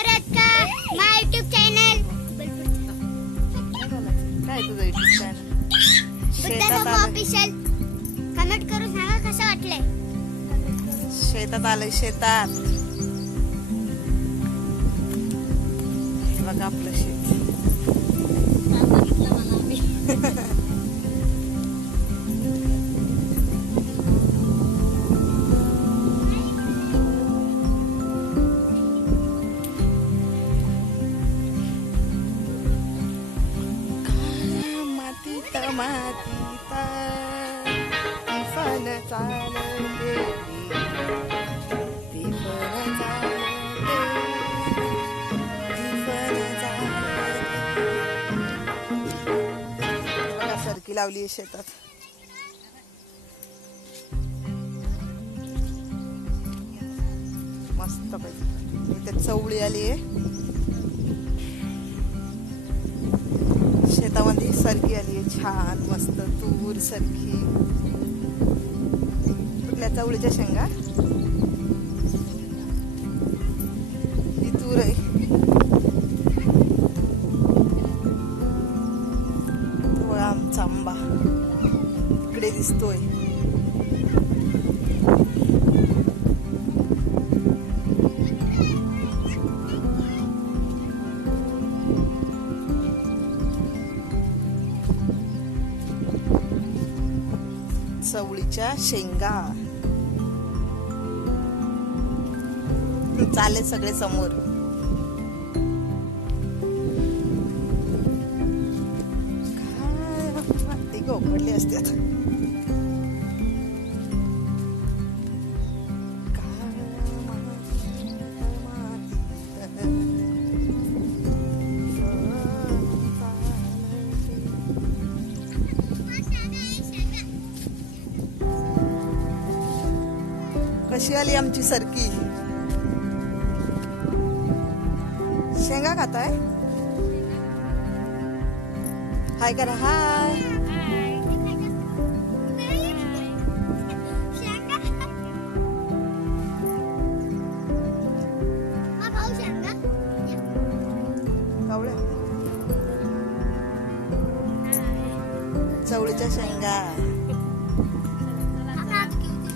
परत का? माय YouTube channel काय तुझं युट्यूब चॅनल शेतात आलं ऑफिशियल कमेंट करून सांगा कसं वाटलंय? शेतात आलंय शेतात. बघा आपलं शेत. लावली आहे शेतात. मस्त पाहिजे इथे चवळी आली आहे. शेतामध्ये सरकी आली आहे. छान मस्त तूर सरकी. कुठल्या चवळीच्या शेंगा? चवळीच्या शेंगा. चालेल सगळे समोर. काय? ते असते आता. कशी आली आमची सरकी. शेंगा खाताय? हाय करा हाय. चवळीच्या शेंगा.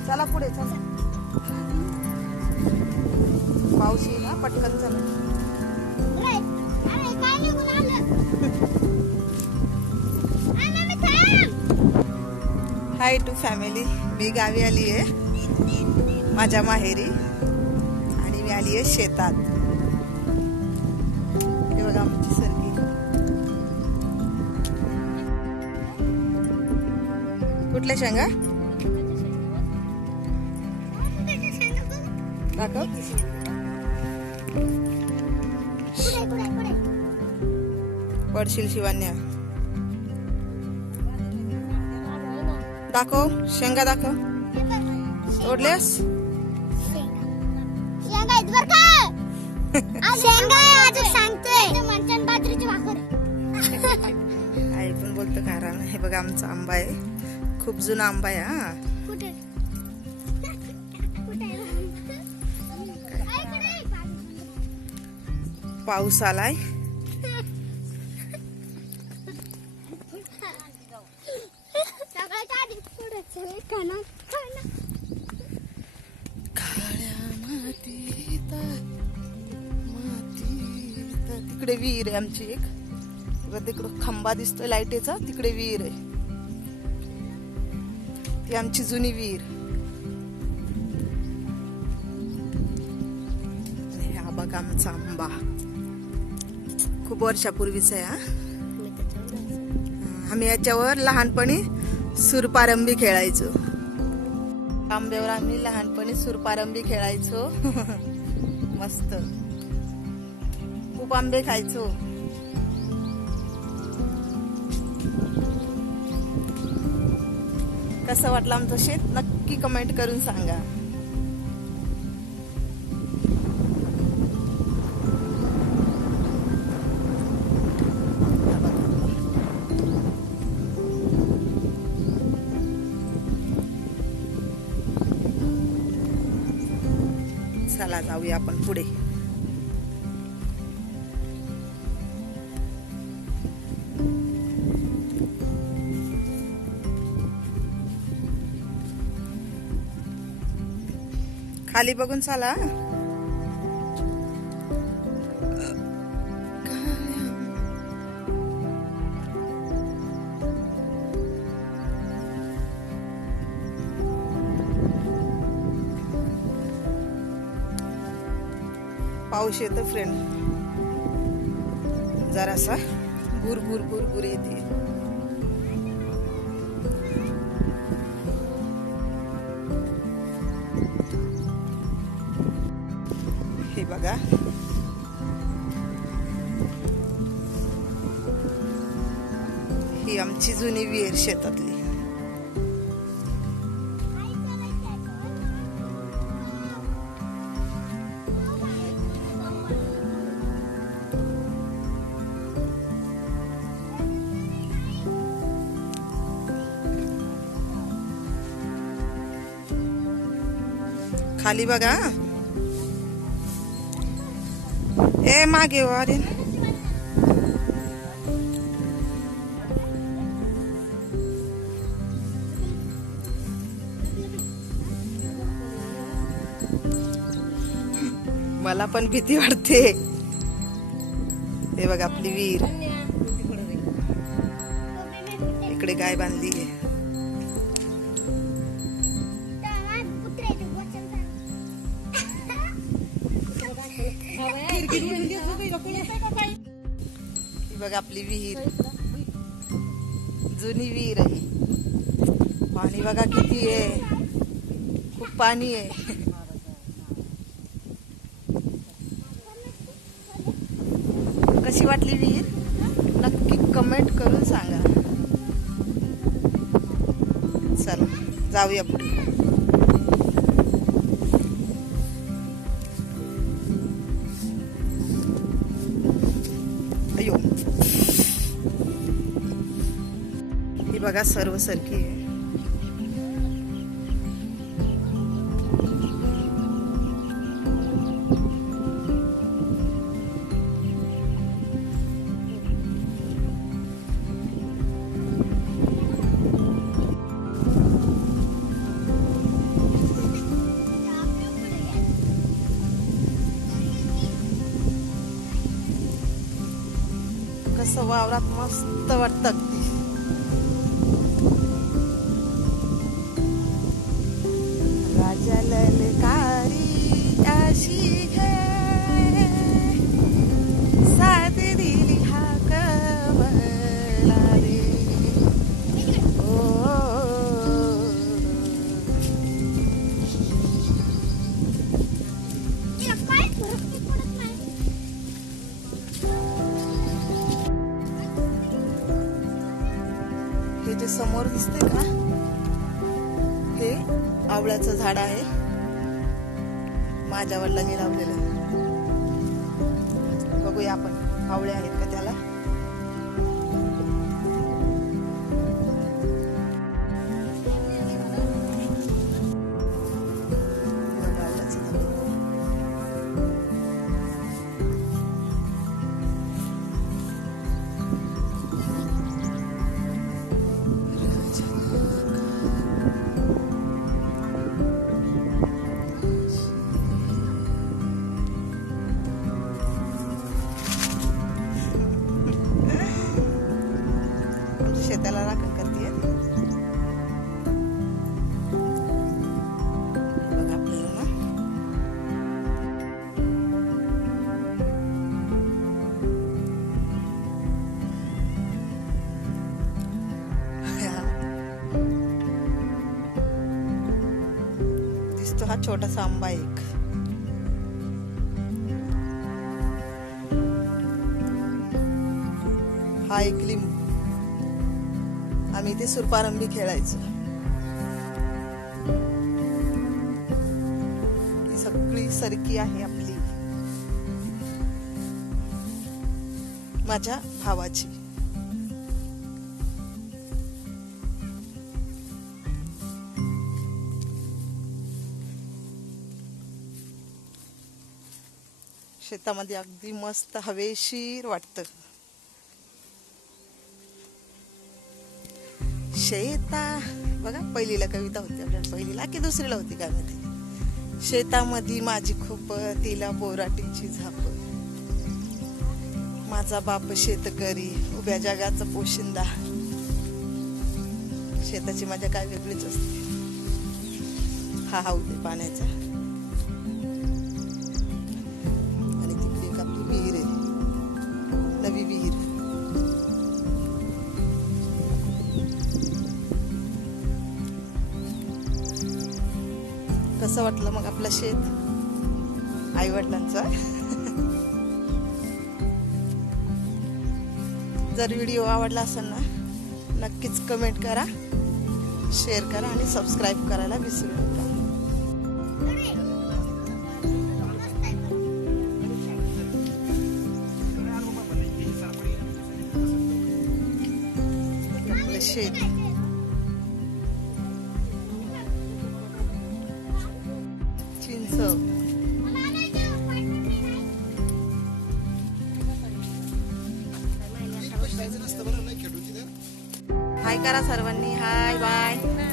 चला पुढे चला. पाऊस येईल ना पटकन चला. हाय टू फॅमिली मी गावी आली आहे. माझ्या माहेरी. आणि मी आली आहे शेतात. आमची सरकी कुठल्या शेंगा? दाखव पडशील शिवान्या. दाखव शेंगा दाखव. तोडलेस शेंगा आहेत का? शेंगा सांगतोय मंचन बाजरीची भाकर आई पण बोलतो कारण हे बघा आमचा आंबा आहे. खूप जुना आंबा आहे हा. कुठे? मातीत मातीत तिकडे विहीर आहे आमची एक. तिकडं खंबा दिसतोय लाईटीचा तिकडे विहीर आहे. ती आमची जुनी विहीर. हा बघा आमचा आंबा. खूप वर्षापूर्वीचा आहे हा. आम्ही याच्यावर लहानपणी सुरपारंबी खेळायचो. आंब्यावर आम्ही लहानपणी सुरपारंबी खेळायचो. मस्त. खूप आंबे खायचो. कसं वाटलं आमचं शेत? नक्की कमेंट करून सांगा. जाऊया आपण पुढे. खाली बघून चाला पाऊस येतो फ्रेंड जरासा गुर गुर गुर गुर येते. हे बघा. ही आमची जुनी विहीर शेतातली. आली बघा. ए मागे हो, अरे. मला पण भीती वाटते. हे बघा आपली वीर. इकडे गाय बांधली बघा आपली विहीर. जुनी विहीर आहे. पाणी बघा किती आहे. खूप पाणी आहे. कशी वाटली विहीर? नक्की कमेंट करून सांगा. चला जाऊया पुढे. बघा सर्व सरकी आहे. कसं वावरात मस्त वाटतं अगदी राजा ललकारी अशी घे साथ दिली हा कमला रे। ओ। हे जे समोर दिसते का आवळ्याचं झाड आहे. माझ्या वडिलांनी लावलेलं. बघूया आपण आवळे आहेत का शेताला राखण करते बघा आपल्याला दिसतो हा छोटासा आंबा एक. हा एक लिंबू. आम्ही ते सुरपारंभी खेळायचो. ही सगळी सरकी आहे आपली. माझ्या भावाची. शेतामध्ये अगदी मस्त हवेशीर वाटतं. शेता. बघा पहिलीला कविता होती आपल्याला पहिलीला की दुसरीला होती काय माहिती? शेतामध्ये माझी खूप तिला बोराटीची झाप. माझा बाप शेतकरी उभ्या जगाचा पोशिंदा. शेताची माझ्या काय वेगळीच असते. हा हा उद्या पाण्याचा. कसं वाटलं मग आपलं शेत. आई वडिलांचं जर व्हिडिओ आवडला असेल ना नक्कीच कमेंट करा शेअर करा आणि सबस्क्राईब करायला विसरू नका. आपलं शेत. करा सर्वांनी. Hi bye.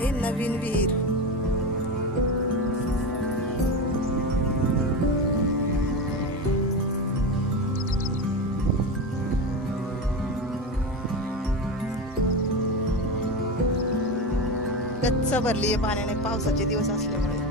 आहे नवीन विहीर गच्च भरली आहे पाण्याने पावसाचे दिवस असल्यामुळे.